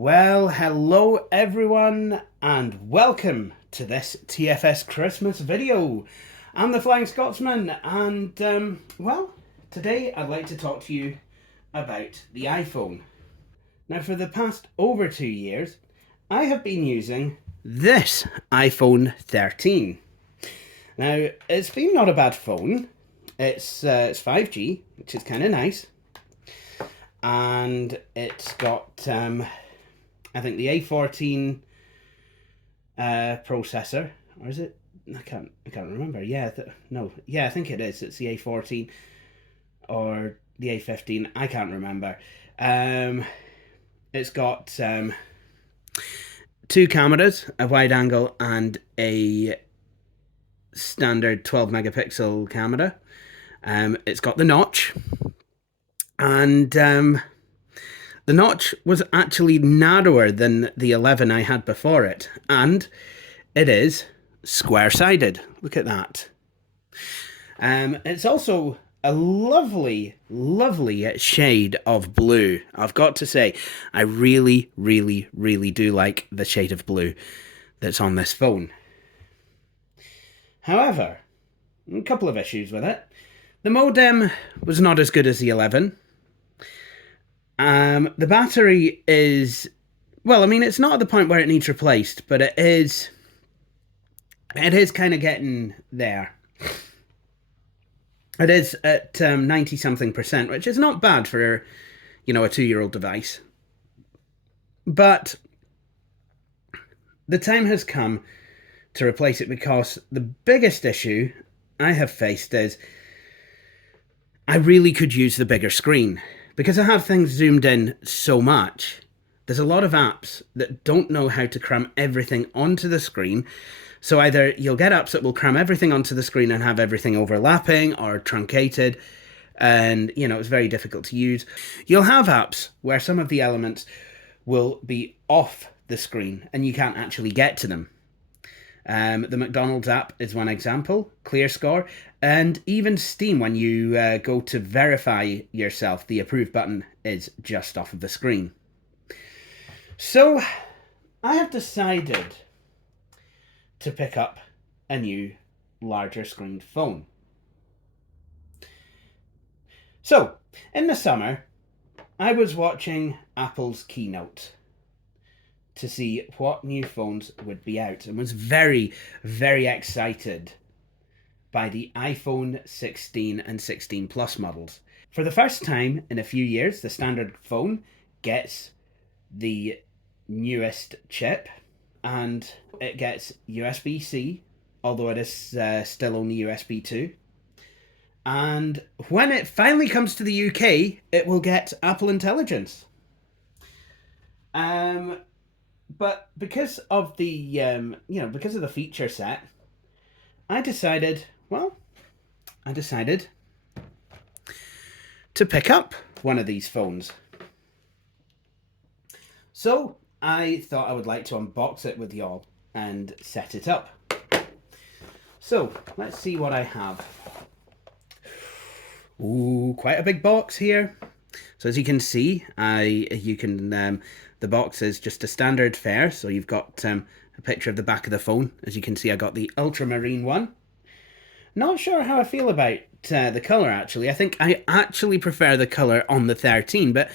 Well, hello everyone, and welcome to this TFS Christmas video. I'm the Flying Scotsman, and well, today I'd like to talk to you about the iPhone. Now, for the past over 2 years, I have been using this iPhone 13. Now, it's been not a bad phone. It's 5G, which is kind of nice, and it's got I think the A14 processor, or is it? I can't remember. Yeah, I think it is. It's the A14 or the A15. I can't remember. It's got two cameras, a wide angle and a standard 12 megapixel camera. It's got the notch, and the notch was actually narrower than the 11 I had before it, and it is square-sided. Look at that. It's also a lovely, lovely shade of blue. I've got to say, I really, really, really do like the shade of blue that's on this phone. However, a couple of issues with it. The modem was not as good as the 11. The battery is, well, I mean, it's not at the point where it needs replaced, but it is kind of getting there. It is at 90 something percent, which is not bad for, a 2-year-old device. But the time has come to replace it, because the biggest issue I have faced is I really could use the bigger screen. Because I have things zoomed in so much, there's a lot of apps that don't know how to cram everything onto the screen. So either you'll get apps that will cram everything onto the screen and have everything overlapping or truncated, and, it's very difficult to use. You'll have apps where some of the elements will be off the screen and you can't actually get to them. The McDonald's app is one example, ClearScore, and even Steam. When you go to verify yourself, the approve button is just off of the screen. So I have decided to pick up a new larger screened phone. So in the summer, I was watching Apple's keynote to see what new phones would be out, and was very, very excited by the iPhone 16 and 16 Plus models. For the first time in a few years, the standard phone gets the newest chip, and it gets USB-C, although it is still only USB 2. And when it finally comes to the UK, it will get Apple Intelligence. But because of the because of the feature set, I decided to pick up one of these phones. So I thought I would like to unbox it with y'all and set it up. So let's see what I have. Ooh, quite a big box here. So as you can see, the box is just a standard fare. So you've got a picture of the back of the phone. As you can see, I got the ultramarine one. Not sure how I feel about the colour, actually. I think I actually prefer the colour on the 13, but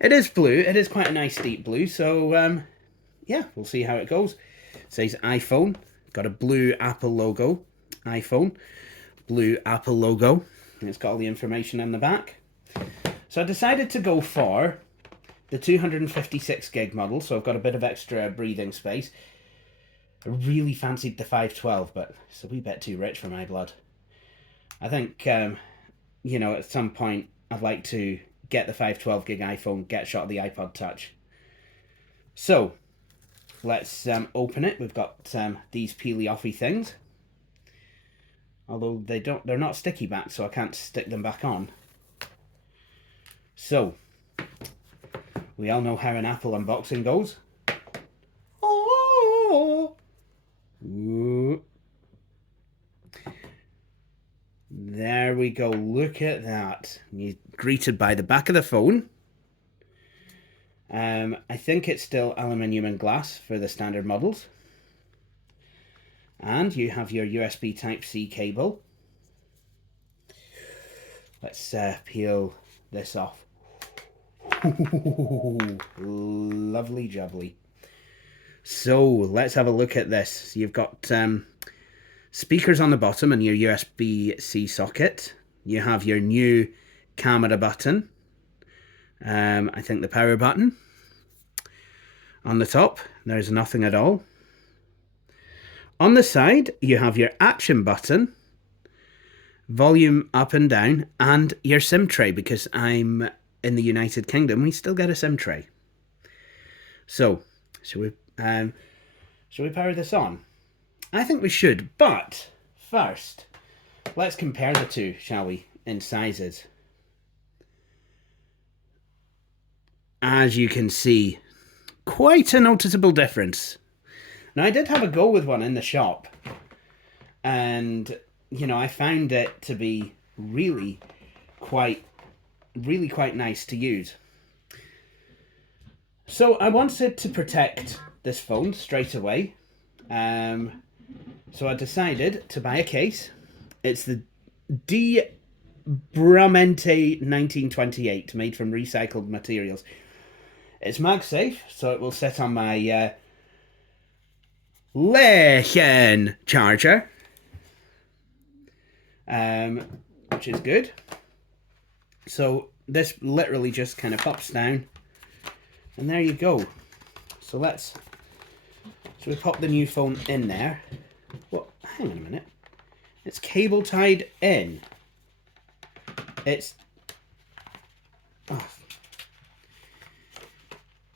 it is blue. It is quite a nice deep blue. So yeah, we'll see how it goes. It says iPhone. Got a blue Apple logo. iPhone. Blue Apple logo. And it's got all the information in the back. So I decided to go for the 256 gig model, so I've got a bit of extra breathing space. I really fancied the 512, but it's a wee bit too rich for my blood. I think, at some point I'd like to get the 512 gig iPhone, get a shot of the iPod Touch. So let's open it. We've got these peely-offy things. Although they're not sticky back, so I can't stick them back on. So, we all know how an Apple unboxing goes. Oh! Ooh. There we go. Look at that. You're greeted by the back of the phone. I think it's still aluminium and glass for the standard models. And you have your USB Type-C cable. Let's peel this off. Lovely jubbly. So let's have a look at this. You've got speakers on the bottom and your USB-C socket. You have your new camera button. I think the power button. On the top, there's nothing at all. On the side, you have your action button, volume up and down, and your SIM tray, because I'm in the United Kingdom, we still get a SIM tray. So, shall we power this on? I think we should, but first, let's compare the two, shall we, in sizes. As you can see, quite a noticeable difference. Now, I did have a go with one in the shop, and, you know, I found it to be really quite nice to use. So I wanted to protect this phone straight away, so I decided to buy a case. It's the Di Bramente 1928, made from recycled materials. It's MagSafe, so it will sit on my Lechen charger, which is good. So this literally just kind of pops down, and there you go. So we pop the new phone in there. Well, hang on a minute. It's cable tied in. It's... Oh.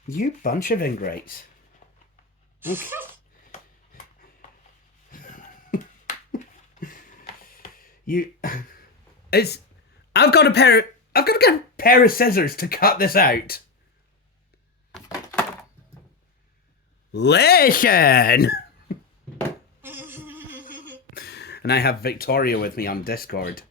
You bunch of ingrates. Okay. I've got to get a pair of scissors to cut this out. Listen! And I have Victoria with me on Discord.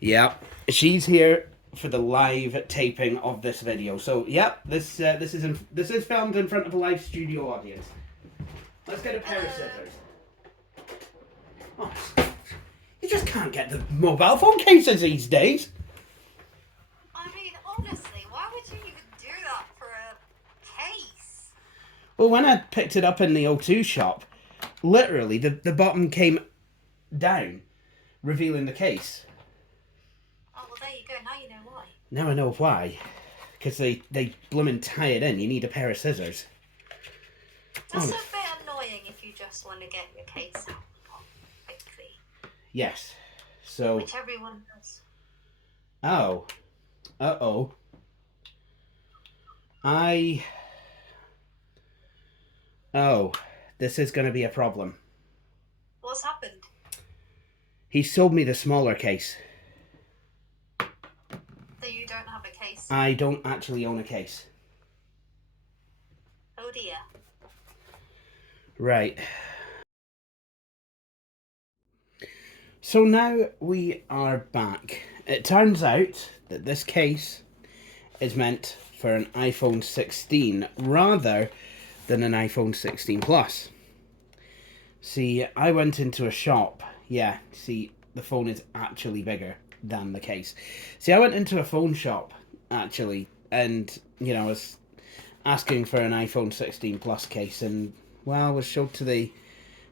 Yep, she's here for the live taping of this video. So, yep, this is filmed in front of a live studio audience. Let's get a pair of scissors. Oh, you just can't get the mobile phone cases these days. I mean, honestly, why would you even do that for a case? Well, when I picked it up in the O2 shop, literally the bottom came down, revealing the case. Oh, well, there you go. Now you know why. Now I know why. Because they bloomin' tie it in. You need a pair of scissors. That's a bit annoying if you just want to get your case out quickly. Yes. So... Which everyone does. Oh. Uh-oh. Oh. This is going to be a problem. What's happened? He sold me the smaller case. So you don't have a case? I don't actually own a case. Oh dear. Right. So now we are back. It turns out that this case is meant for an iPhone 16 rather than an iPhone 16 Plus. See, I went into a shop. Yeah, see, the phone is actually bigger than the case. See, I went into a phone shop, actually, and, you know, I was asking for an iPhone 16 Plus case, and, well, I was showed to the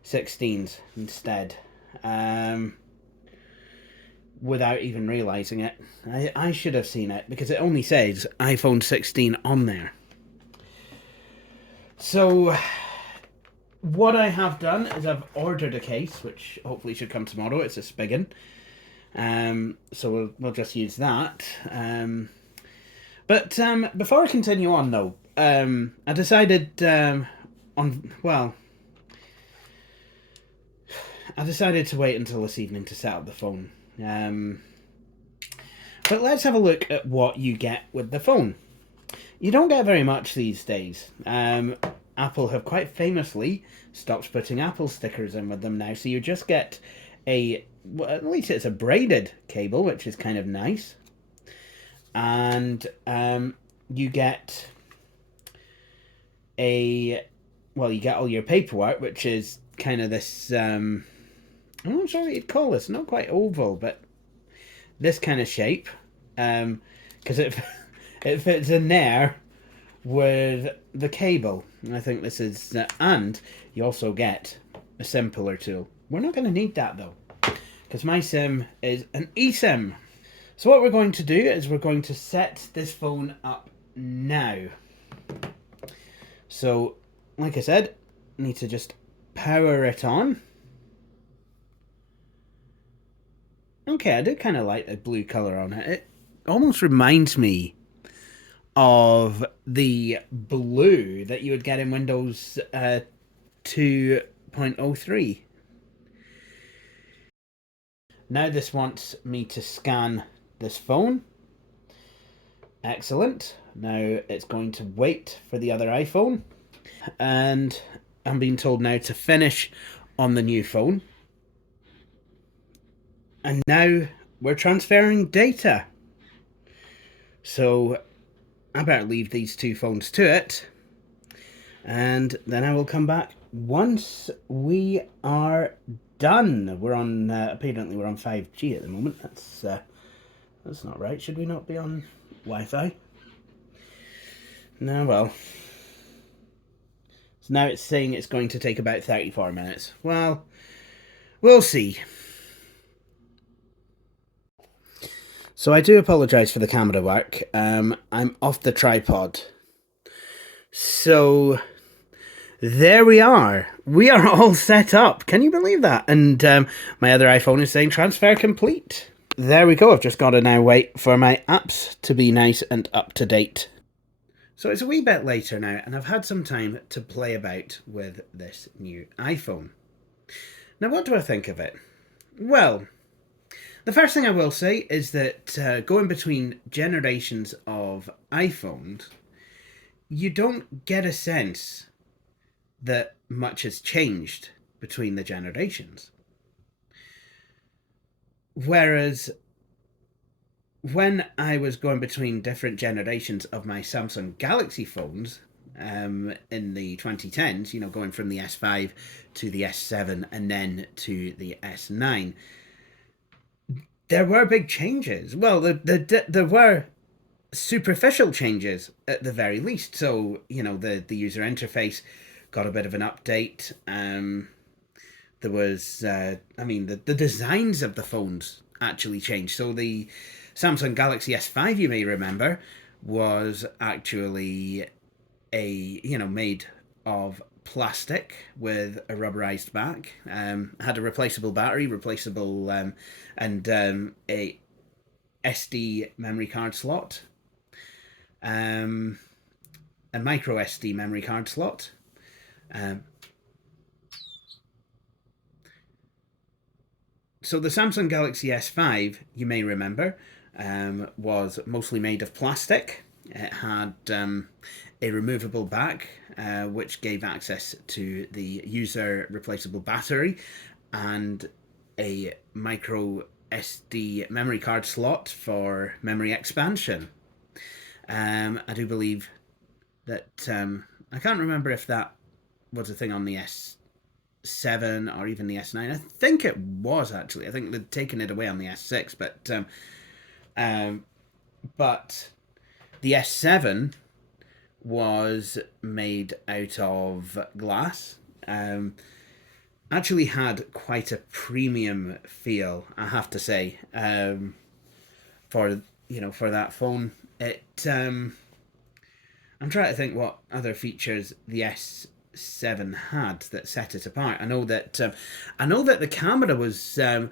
16s instead. Without even realising it. I should have seen it, because it only says iPhone 16 on there. So, what I have done is I've ordered a case, which hopefully should come tomorrow. It's a Spigen. So we'll just use that. But before I continue on, though, I decided I decided to wait until this evening to set up the phone. But let's have a look at what you get with the phone. You don't get very much these days. Apple have quite famously stopped putting Apple stickers in with them now, so you just get well, at least it's a braided cable, which is kind of nice. And you get a you get all your paperwork, which is kind of this. I'm not sure what you'd call this. Not quite oval, but this kind of shape. Because it fits in there with the cable. And I think this is, and you also get a SIM puller tool. We're not going to need that though, because my SIM is an eSIM. So what we're going to do is we're going to set this phone up now. So, like I said, need to just power it on. Okay, I do kind of like the blue colour on it. It almost reminds me of the blue that you would get in Windows 2.03. Now this wants me to scan this phone. Excellent. Now it's going to wait for the other iPhone. And I'm being told now to finish on the new phone. And now we're transferring data. So I better leave these two phones to it. And then I will come back once we are done. We're on, apparently we're on 5G at the moment. That's not right. Should we not be on Wi-Fi? No, well. So now it's saying it's going to take about 34 minutes. Well, we'll see. So I do apologise for the camera work. I'm off the tripod. So there we are. We are all set up. Can you believe that? And my other iPhone is saying transfer complete. There we go. I've just got to now wait for my apps to be nice and up to date. So it's a wee bit later now, and I've had some time to play about with this new iPhone. Now, what do I think of it? Well, the first thing I will say is that going between generations of iPhones, you don't get a sense that much has changed between the generations. Whereas when I was going between different generations of my Samsung Galaxy phones in the 2010s, you know, going from the S5 to the S7 and then to the S9, there were big changes. Well, there were superficial changes at the very least. So, you know, the user interface got a bit of an update. There was, the designs of the phones actually changed. So the Samsung Galaxy S5, you may remember, was actually made of plastic with a rubberized back. Had a replaceable battery, and a SD memory card slot, a micro SD memory card slot. So the Samsung Galaxy S5, you may remember, was mostly made of plastic. It had a removable back, which gave access to the user replaceable battery, and a micro SD memory card slot for memory expansion. I do believe that I can't remember if that was a thing on the S7 or even the S9. I think it was actually. I think they'd taken it away on the S6, but the S7 was made out of glass. Actually had quite a premium feel, I have to say, for that phone. I'm trying to think what other features the S7 had that set it apart. I know that the camera was on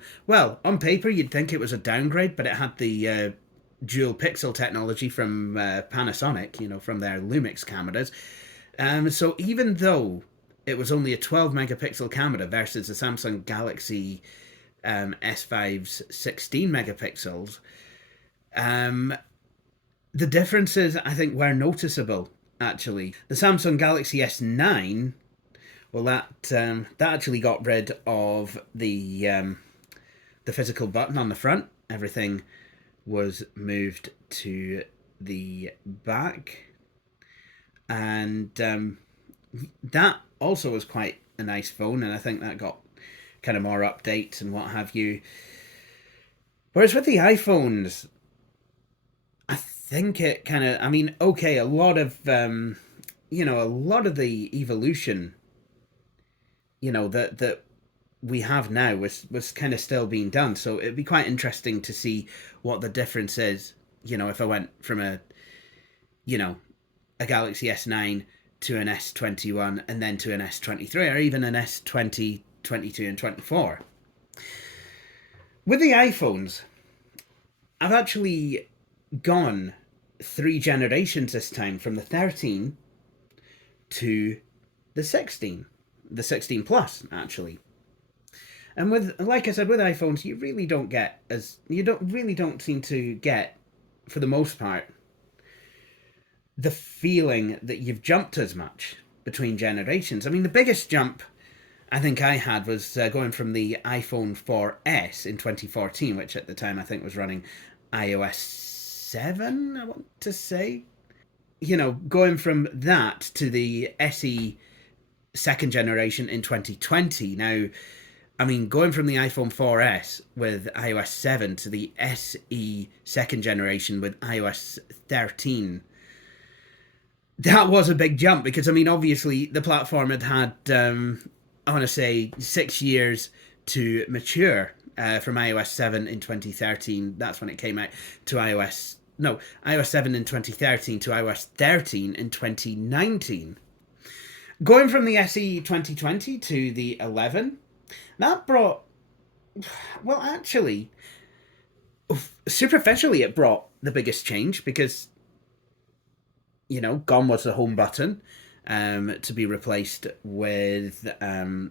paper you'd think it was a downgrade, but it had the dual pixel technology from Panasonic, you know, from their Lumix cameras. So even though it was only a 12 megapixel camera versus the Samsung Galaxy S5's 16 megapixels, the differences I think were noticeable. Actually, the Samsung Galaxy S9, well, that actually got rid of the physical button on the front. Everything was moved to the back, and that also was quite a nice phone, and I think that got kind of more updates and what have you. Whereas with the iPhones, I think it kind of, I mean, okay, a lot of, a lot of the evolution, that we have now was kind of still being done. So it'd be quite interesting to see what the difference is. If I went from you know, a Galaxy S9 to an S21 and then to an S23 or even an S20, 22, and 24. With the iPhones, I've actually gone 3 generations this time from the 13 to the 16 plus actually. And with, like I said, with iPhones, you don't seem to get, for the most part, the feeling that you've jumped as much between generations. I mean, the biggest jump I think I had was going from the iPhone 4S in 2014, which at the time I think was running iOS 7, I want to say. Going from that to the SE second generation in 2020. Now, I mean, going from the iPhone 4S with iOS 7 to the SE second generation with iOS 13, that was a big jump because, I mean, obviously the platform had I want to say 6 years to mature from iOS 7 in 2013. That's when it came out to iOS 7 in 2013 to iOS 13 in 2019. Going from the SE 2020 to the 11, that brought, well, actually, superficially, it brought the biggest change because, gone was the home button to be replaced with, the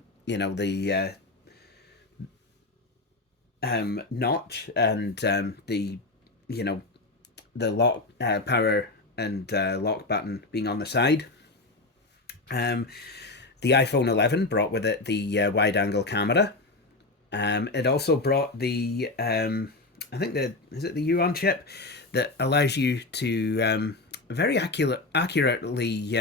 notch and the lock, power and lock button being on the side. The iPhone 11 brought with it the wide-angle camera. It also brought the, I think is it the Uon chip that allows you to very accurately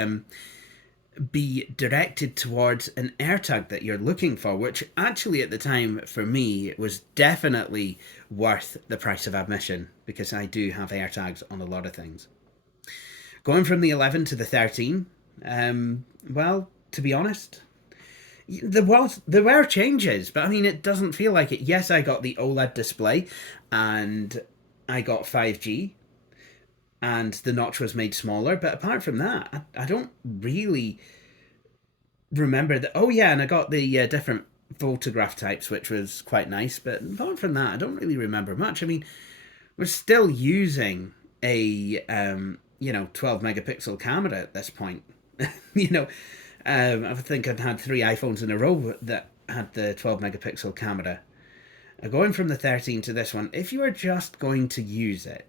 be directed towards an AirTag that you're looking for, which actually at the time for me was definitely worth the price of admission because I do have AirTags on a lot of things. Going from the 11 to the 13, well, to be honest, there were changes, but I mean, it doesn't feel like it. Yes, I got the OLED display, and I got 5G, and the notch was made smaller. But apart from that, I don't really remember that. Oh yeah, and I got the different photograph types, which was quite nice. But apart from that, I don't really remember much. I mean, we're still using a 12 megapixel camera at this point. I think I'd had 3 iPhones in a row that had the 12 megapixel camera. Going from the 13 to this one, if you are just going to use it,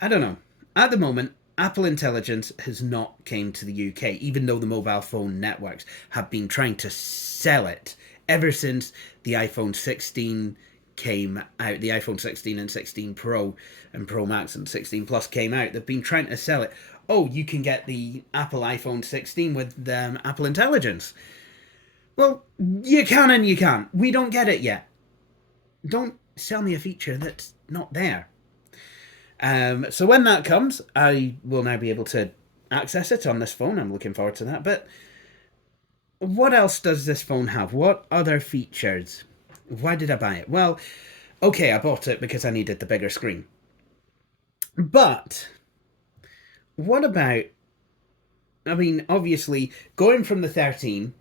I don't know. At the moment, Apple Intelligence has not came to the UK, even though the mobile phone networks have been trying to sell it ever since the iPhone 16 came out. The iPhone 16 and 16 Pro and Pro Max and 16 Plus came out. They've been trying to sell it. Oh, you can get the Apple iPhone 16 with Apple Intelligence. Well, you can and you can't. We don't get it yet. Don't sell me a feature that's not there. So when that comes, I will now be able to access it on this phone. I'm looking forward to that. But what else does this phone have? What other features? Why did I buy it? Well, okay, I bought it because I needed the bigger screen. But what about, I mean, obviously, going from the 13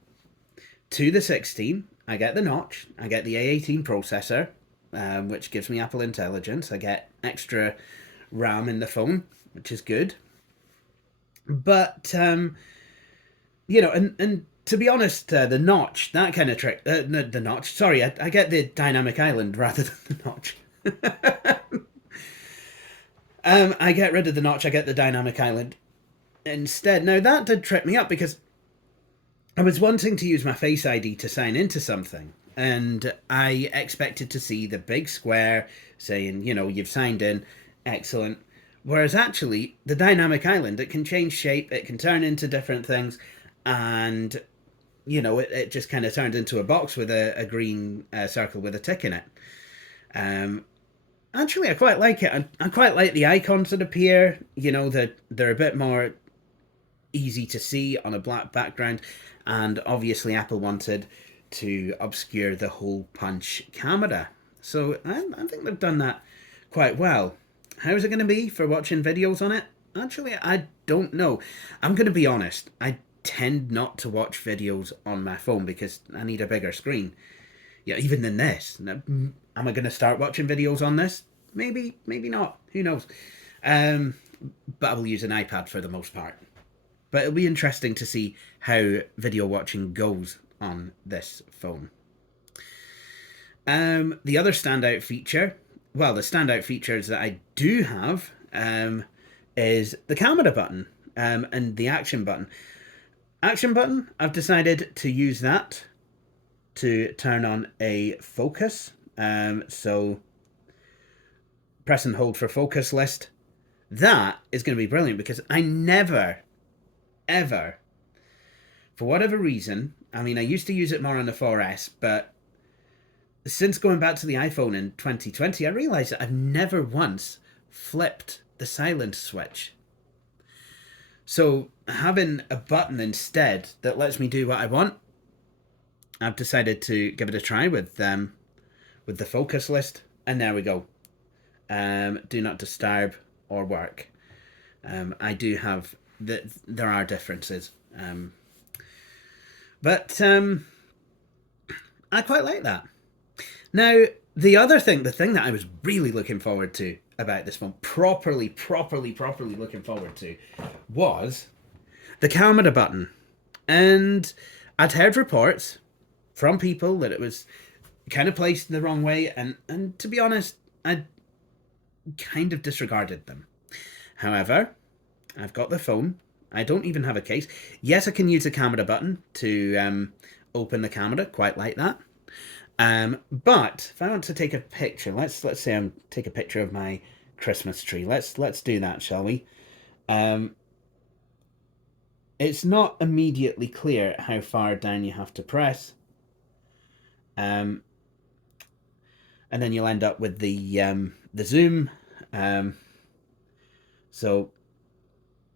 to the 16, I get the notch, I get the A18 processor, which gives me Apple Intelligence, I get extra RAM in the phone, which is good. But, and to be honest, the notch, that kind of trick, the notch, sorry, I get the dynamic island rather than the notch. I get rid of the notch, I get the dynamic island instead. Now, that did trip me up because I was wanting to use my Face ID to sign into something, and I expected to see the big square saying, you've signed in, Excellent. Whereas actually, the dynamic island, it can change shape, it can turn into different things, and it just kind of turned into a box with a green circle with a tick in it. Um, Actually, I quite like it. I quite like the icons that appear. That they're a bit more easy to see on a black background, and obviously Apple wanted to obscure the hole punch camera. So I think they've done that quite well. How's it going to be for watching videos on it? Actually, I don't know. I'm going to be honest. I tend not to watch videos on my phone because I need a bigger screen. Yeah, even than this. Am I going to start watching videos on this? Maybe, maybe not. Who knows? Um, but I will use an iPad for the most part. But it'll be interesting to see how video watching goes on this phone. The other standout feature, well, the standout features that I do have is the camera button and the action button. Action button, I've decided to use that to turn on a focus. So press and hold for focus list. That is going to be brilliant because I never, ever, for whatever reason, I mean, I used to use it more on the 4S, but since going back to the iPhone in 2020, I realized that I've never once flipped the silent switch. So having a button instead that lets me do what I want, I've decided to give it a try with the focus list, and there we go. Do not disturb or work. I do have there are differences, but I quite like that. Now, the thing that I was really looking forward to about this one, properly looking forward to, was the camera button. And I'd heard reports from people that it was kind of placed the wrong way, and to be honest, I kind of disregarded them. However, I've got the phone. I don't even have a case. Yes, I can use the camera button to open the camera, quite like that. But if I want to take a picture, let's say I'm take a picture of my Christmas tree. Let's do that, shall we? It's not immediately clear how far down you have to press. And then you'll end up with the zoom. So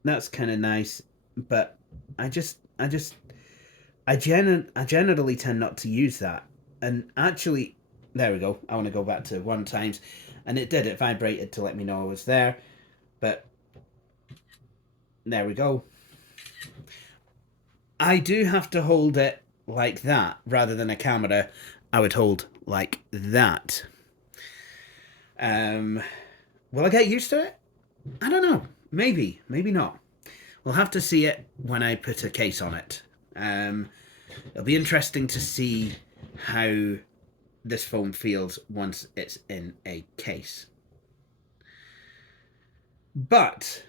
that's kind of nice, but I generally tend not to use that. And actually, there we go. I want to go back to 1x, and it did. It vibrated to let me know I was there. But there we go. I do have to hold it like that rather than a camera. I would hold like that. Will I get used to it? I don't know. Maybe not. We'll have to see it when I put a case on it. It'll be interesting to see how this phone feels once it's in a case. But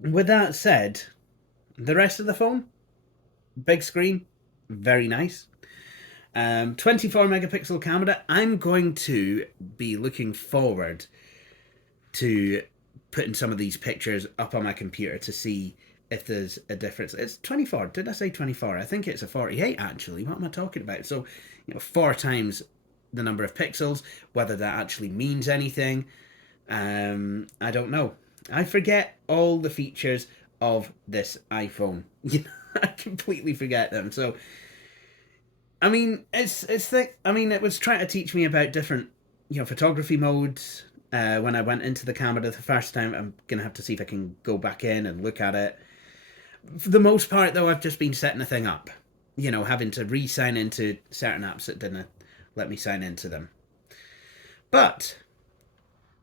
with that said, the rest of the phone, big screen, very nice. 24 megapixel camera. I'm going to be looking forward to putting some of these pictures up on my computer to see if there's a difference. It's 24. Did I say 24? I think it's a 48 actually. What am I talking about? So, 4x the number of pixels. Whether that actually means anything, I don't know. I forget all the features of this iPhone. I completely forget them. So, I mean, it was trying to teach me about different, photography modes. When I went into the camera the first time, I'm gonna have to see if I can go back in and look at it. For the most part, though, I've just been setting the thing up. Having to re-sign into certain apps that didn't let me sign into them. But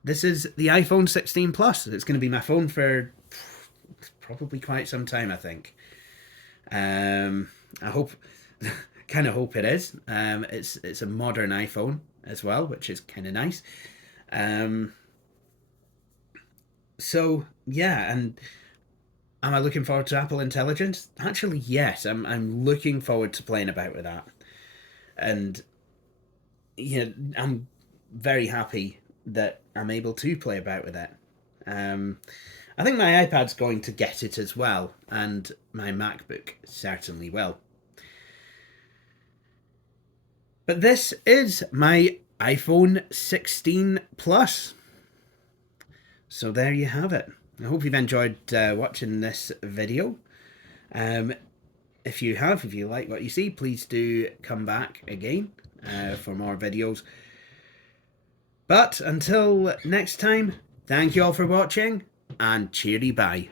this is the iPhone 16 Plus. It's going to be my phone for probably quite some time, I think. I hope, kind of hope it is. It's a modern iPhone as well, which is kind of nice. So yeah, and am I looking forward to Apple Intelligence? Actually, yes. I'm looking forward to playing about with that, and I'm very happy that I'm able to play about with it. I think my iPad's going to get it as well, and my MacBook certainly will. But this is my iPhone 16 Plus. So there you have it. I hope you've enjoyed watching this video. If you like what you see, please do come back again for more videos. But until next time, thank you all for watching, and cheery bye.